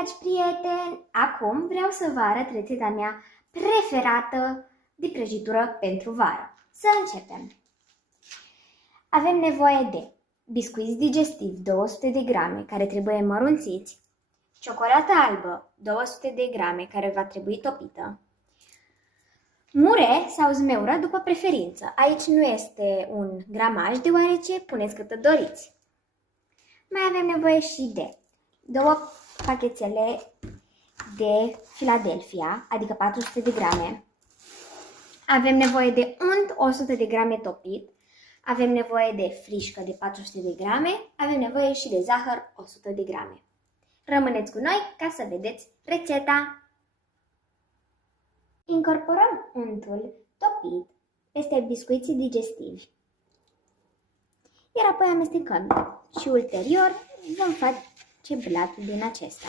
dragi prieteni! Acum vreau să vă arăt rețeta mea preferată de prăjitură pentru vară. Să începem! Avem nevoie de biscuiți digestivi 200 de grame care trebuie mărunțiți, ciocolată albă 200 de grame care va trebui topită, mure sau zmeură după preferință. Aici nu este un gramaj deoarece puneți cât doriți. Mai avem nevoie și de 2 pachetele de Philadelphia, adică 400 de grame. Avem nevoie de unt 100 de grame topit. Avem nevoie de frișcă de 400 de grame. Avem nevoie și de zahăr 100 de grame. Rămâneți cu noi ca să vedeți rețeta. Incorporăm untul topit peste biscuiții digestivi. Iar apoi amestecăm și ulterior vom face blatul din acesta.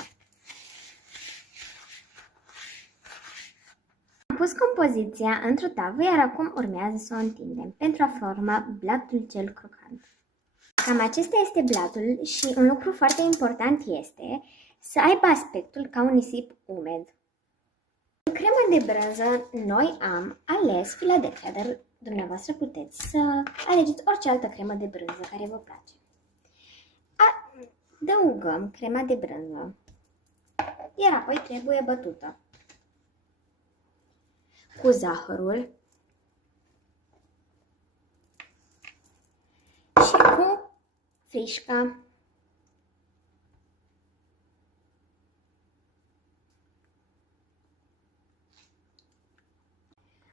Am pus compoziția într-o tavă, iar acum urmează să o întindem pentru a forma blatul cel crocant. Cam acesta este blatul și un lucru foarte important este să aibă aspectul ca un nisip umed. În cremă de brânză noi am ales Philadelphia, dar dumneavoastră puteți să alegeți orice altă cremă de brânză care vă place. Adăugăm crema de brânză, iar apoi trebuie bătută cu zahărul și cu frișca.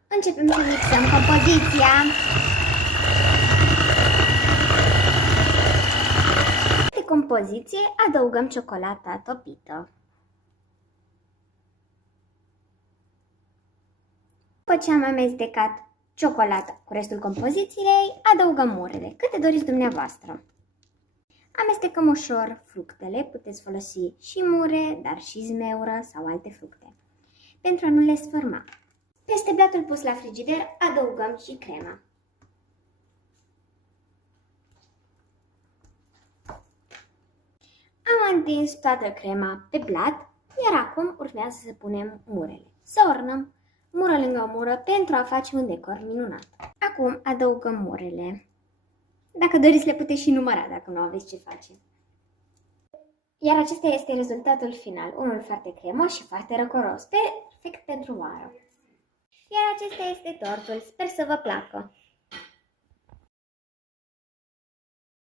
Începem să mixăm compoziția. De compoziție adăugăm ciocolata topită. După ce am amestecat ciocolata cu restul compoziției, adăugăm murele, câte doriți dumneavoastră. Amestecăm ușor fructele, puteți folosi și mure, dar și zmeură sau alte fructe, pentru a nu le sfârma. Peste blatul pus la frigider adăugăm și crema. Am întins toată crema pe blat, iar acum urmează să punem murele. Să ornăm mură lângă mură pentru a face un decor minunat. Acum adăugăm murele. Dacă doriți le puteți și număra dacă nu aveți ce face. Iar acesta este rezultatul final, unul foarte cremos și foarte răcoros, perfect pentru vară. Iar acesta este tortul, sper să vă placă!